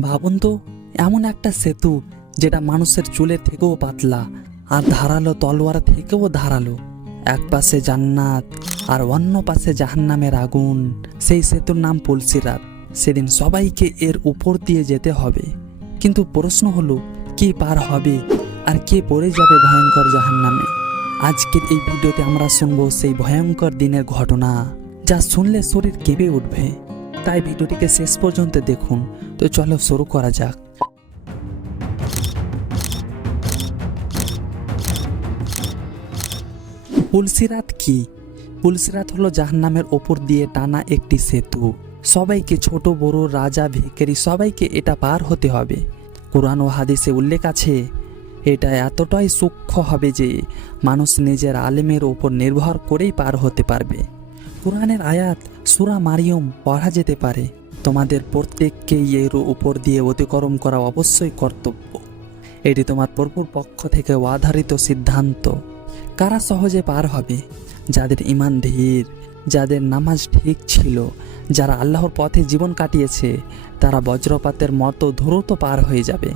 ভাবুন তো, এমন একটা সেতু যেটা মানুষের চুলের থেকেও পাতলা আর ধারালো তলোয়ার থেকেও ধারালো। এক পাশে জান্নাত আর অন্য পাশে জাহান্নামের আগুন। সেই সেতুর নাম পুলসিরাত। সেদিন সবাইকে এর উপর দিয়ে যেতে হবে। কিন্তু প্রশ্ন হলো, কে পার হবে আর কে পড়ে যাবে ভয়ঙ্কর জাহান্নামে? আজকের এই ভিডিওতে আমরা শুনব সেই ভয়ঙ্কর দিনের ঘটনা, যা শুনলে শরীর কেঁপে উঠবে। তাই ভিডিওটিকে শেষ পর্যন্ত দেখুন। তো চলো শুরু করা যাক। পুলসিরাত কি? পুলসিরাত হলো জাহান্নামের ওপর দিয়ে টানা একটি সেতু। সবাইকে ছোট, বড়, রাজা, ভিখারি সবাইকে এটা পার হতে হবে। কোরআন ও হাদিসে উল্লেখ আছে, এটা এতটাই সূক্ষ্ম হবে যে মানুষ নিজের আলেমের ওপর নির্ভর করেই পার হতে পারবে। কোরআনের আয়াত সুরা মারিয়ম পড়া যেতে পারে। তোমাদের প্রত্যেককেই এর উপর দিয়ে অতিক্রম করা অবশ্যই কর্তব্য। এটি তোমার প্রভুর পক্ষ থেকে আধারিত সিদ্ধান্ত। কারা সহজে পার হবে? যাদের ইমান ধীর, যাদের নামাজ ঠিক ছিল, যারা আল্লাহর পথে জীবন কাটিয়েছে, তারা বজ্রপাতের মতো দ্রুত পার হয়ে যাবে।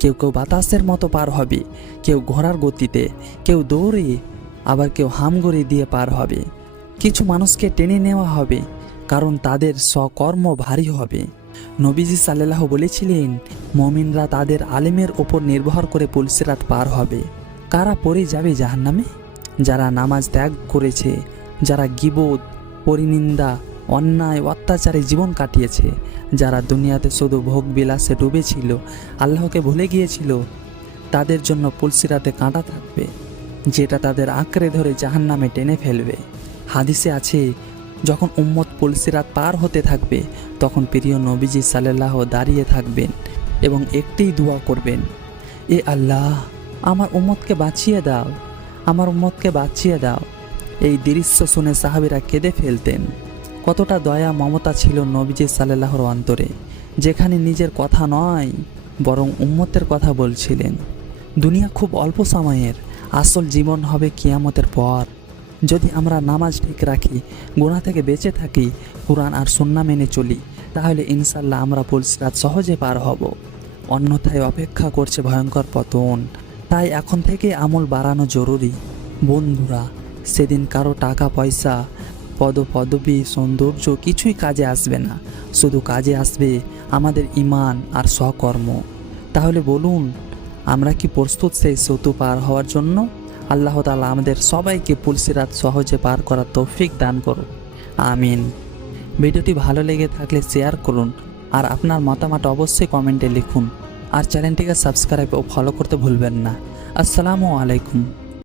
কেউ কেউ বাতাসের মতো পার হবে, কেউ ঘোড়ার গতিতে, কেউ দৌড়ে, আবার কেউ হামগড়ি দিয়ে পার হবে। কিছু মানুষকে টেনে নেওয়া হবে, কারণ তাদের স্বকর্ম ভারী হবে। নবীজি সাল্লাহ বলেছিলেন, মমিনরা তাদের আলেমের ওপর নির্ভর করে পুলসিরাত পার হবে। কারা পড়ে যাবে জাহান্নামে? যারা নামাজ ত্যাগ করেছে, যারা গিবোধ পরিনিন্দা, অন্যায়, অত্যাচারে জীবন কাটিয়েছে, যারা দুনিয়াতে শুধু ভোগ বিলাসে ডুবেছিল, আল্লাহকে ভুলে গিয়েছিল, তাদের জন্য পুলসিরাতে কাঁটা থাকবে, যেটা তাদের আঁকড়ে ধরে জাহান্নামে টেনে ফেলবে। হাদিসে আছে, যখন উম্মত পুলসিরাত পার হতে থাকবে, তখন প্রিয় নবীজি সাল্লাহ দাঁড়িয়ে থাকবেন এবং একটিই দোয়া করবেন, এ আল্লাহ, আমার উম্মতকে বাঁচিয়ে দাও, আমার উম্মতকে বাঁচিয়ে দাও। এই দৃশ্য শুনে সাহাবিরা কেঁদে ফেলতেন। কতটা দয়া, মমতা ছিল নবীজি সাল্লাহর অন্তরে, যেখানে নিজের কথা নয়, বরং উম্মতের কথা বলছিলেন। দুনিয়া খুব অল্প সময়ের, আসল জীবন হবে কিয়ামতের পর। যদি আমরা নামাজ ঠিক রাখি গুণা থেকে বেঁচে থাকি, কোরআন আর সন্না মেনে চলি, তাহলে ইনশাল্লাহ আমরা পুলসিরাত সহজে পার হব। অন্যথায় অপেক্ষা করছে ভয়ঙ্কর পতন। তাই এখন থেকে আমল বাড়ানো জরুরি। বন্ধুরা, সেদিন কারও টাকা, পয়সা, পদ, পদবী, সৌন্দর্য কিছুই কাজে আসবে না। শুধু কাজে আসবে আমাদের ইমান আর স্বকর্ম তাহলে বলুন, আমরা কি প্রস্তুত সেই সেতু পার হওয়ার জন্য? আল্লাহ তালা আমাদের সবাইকে পুলসিরাত সহজে পার করার তৌফিক দান করুন। আমিন। ভিডিওটি ভালো লেগে থাকলে শেয়ার করুন আর আপনার মতামত অবশ্যই কমেন্টে লিখুন। আর চ্যানেলটিকে সাবস্ক্রাইব ও ফলো করতে ভুলবেন না। আসসালামু আলাইকুম।